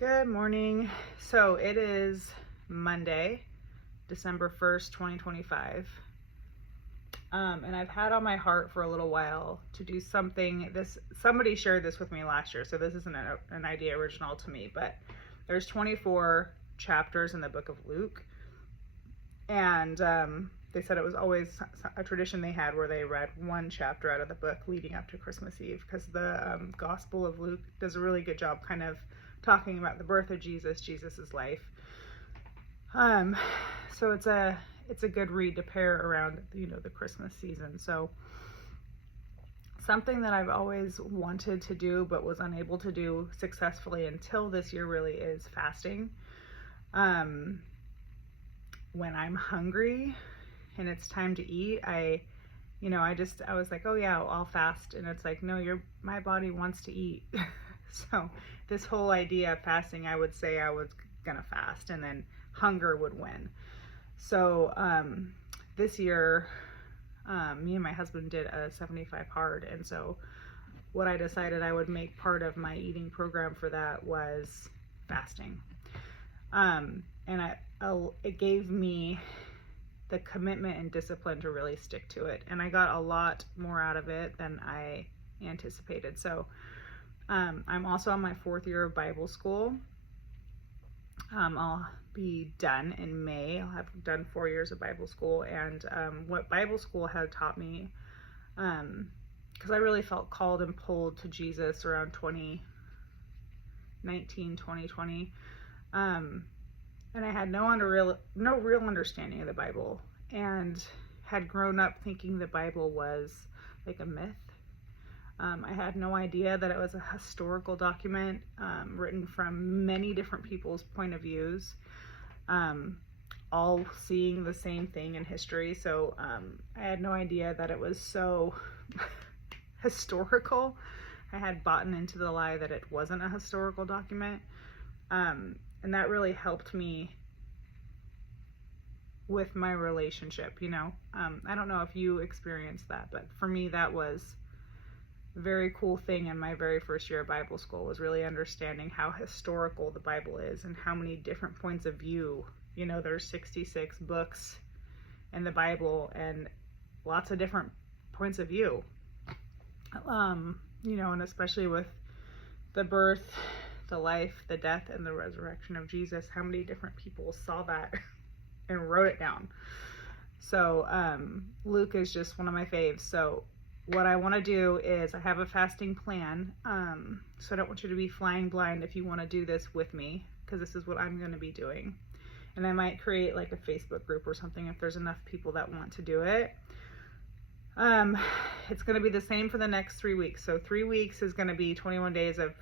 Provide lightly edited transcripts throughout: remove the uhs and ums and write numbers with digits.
Good morning. So it is Monday, December 1st, 2025. And I've had on my heart for a little while to do something. Somebody shared this with me last year, so this isn't an idea original to me, but there's 24 chapters in the book of Luke. And they said it was always a tradition they had where they read one chapter out of the book leading up to Christmas Eve, because the Gospel of Luke does a really good job kind of talking about the birth of Jesus's life. So it's a good read to pair around, the Christmas season. So something that I've always wanted to do but was unable to do successfully until this year really is fasting. When I'm hungry and it's time to eat, I was like, oh yeah, I'll fast. And it's like, no, my body wants to eat. So this whole idea of fasting, I would say I was gonna fast and then hunger would win. So this year, me and my husband did a 75 hard. And so what I decided I would make part of my eating program for that was fasting. And it gave me the commitment and discipline to really stick to it. And I got a lot more out of it than I anticipated. So I'm also on my 4th year of Bible school. I'll be done in May. I'll have done 4 years of Bible school. And what Bible school had taught me, because I really felt called and pulled to Jesus around 2019, 2020. And I had no real understanding of the Bible, and had grown up thinking the Bible was like a myth. I had no idea that it was a historical document written from many different people's point of views, all seeing the same thing in history. So I had no idea that it was so historical. I had bought into the lie that it wasn't a historical document. And that really helped me with my relationship, I don't know if you experienced that, but for me, that was a very cool thing in my very first year of Bible school, was really understanding how historical the Bible is and how many different points of view. There's 66 books in the Bible and lots of different points of view. And especially with the birth, the life, the death, and the resurrection of Jesus, how many different people saw that and wrote it down. So Luke is just one of my faves. So what I want to do is I have a fasting plan. So I don't want you to be flying blind if you want to do this with me, because this is what I'm going to be doing. And I might create like a Facebook group or something if there's enough people that want to do it. It's going to be the same for the next 3 weeks. So 3 weeks is going to be 21 days of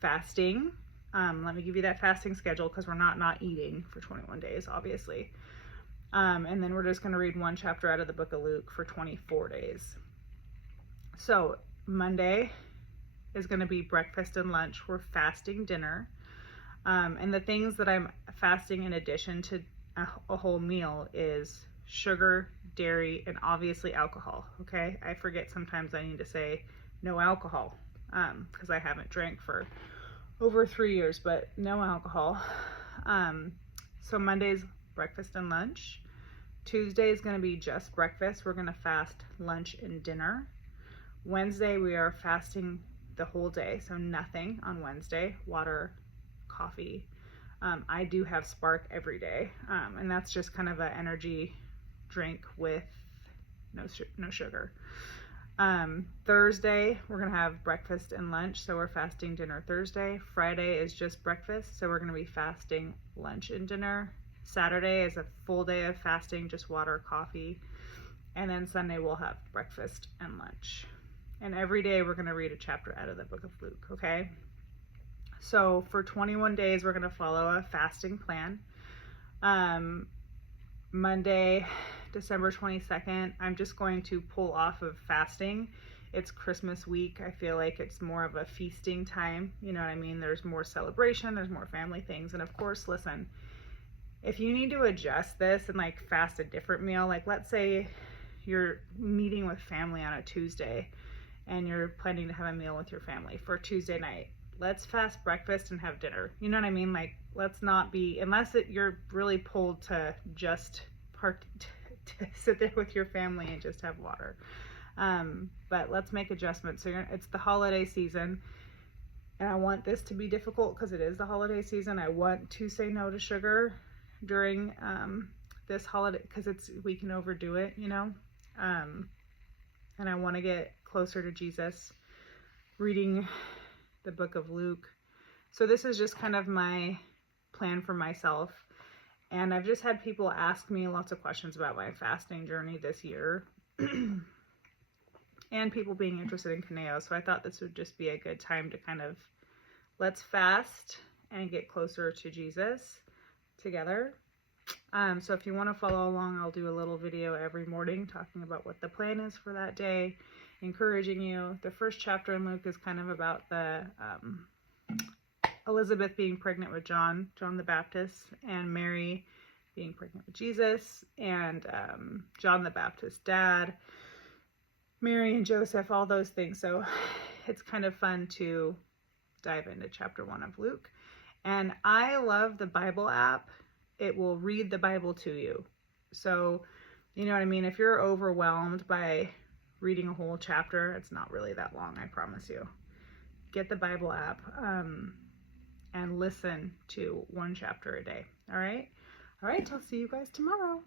fasting. Let me give you that fasting schedule, because we're not eating for 21 days, obviously. And then we're just going to read one chapter out of the book of Luke for 24 days. So Monday is going to be breakfast and lunch. We're fasting dinner. And the things that I'm fasting in addition to a whole meal is sugar, dairy, and obviously alcohol. Okay? I forget sometimes I need to say no alcohol, because I haven't drank for over 3 years, but no alcohol. So Monday's breakfast and lunch. Tuesday is going to be just breakfast. We're going to fast lunch and dinner. Wednesday, we are fasting the whole day, so nothing on Wednesday. Water, coffee. I do have Spark every day, and that's just kind of an energy drink with no sugar. Thursday, we're going to have breakfast and lunch, so we're fasting dinner Thursday. Friday is just breakfast, so we're going to be fasting lunch and dinner. Saturday is a full day of fasting, just water, coffee. And then Sunday we'll have breakfast and lunch. And every day we're going to read a chapter out of the book of Luke, okay? So for 21 days, we're going to follow a fasting plan. Monday, December 22nd, I'm just going to pull off of fasting. It's Christmas week. I feel like it's more of a feasting time. You know what I mean? There's more celebration, there's more family things. And of course, listen, if you need to adjust this and like fast a different meal, like let's say you're meeting with family on a Tuesday and you're planning to have a meal with your family for Tuesday night, let's fast breakfast and have dinner. You know what I mean? Like, let's not be, unless you're really pulled to just to sit there with your family and just have water. But let's make adjustments. So it's the holiday season, and I want this to be difficult because it is the holiday season. I want to say no to sugar during this holiday because we can overdo it, you know. And I want to get closer to Jesus, reading the book of Luke. So this is just kind of my plan for myself. And I've just had people ask me lots of questions about my fasting journey this year. And people being interested in Kaneo. So I thought this would just be a good time to kind of, let's fast and get closer to Jesus together. So if you want to follow along, I'll do a little video every morning talking about what the plan is for that day, encouraging you. The first chapter in Luke is kind of about the Elizabeth being pregnant with John the Baptist, and Mary being pregnant with Jesus, and John the Baptist's dad, Mary and Joseph, all those things. So it's kind of fun to dive into chapter 1 of Luke. And I love the Bible app. It will read the Bible to you. So, you know what I mean? If you're overwhelmed by reading a whole chapter, it's not really that long, I promise you. Get the Bible app and listen to one chapter a day. All right? All right, I'll see you guys tomorrow.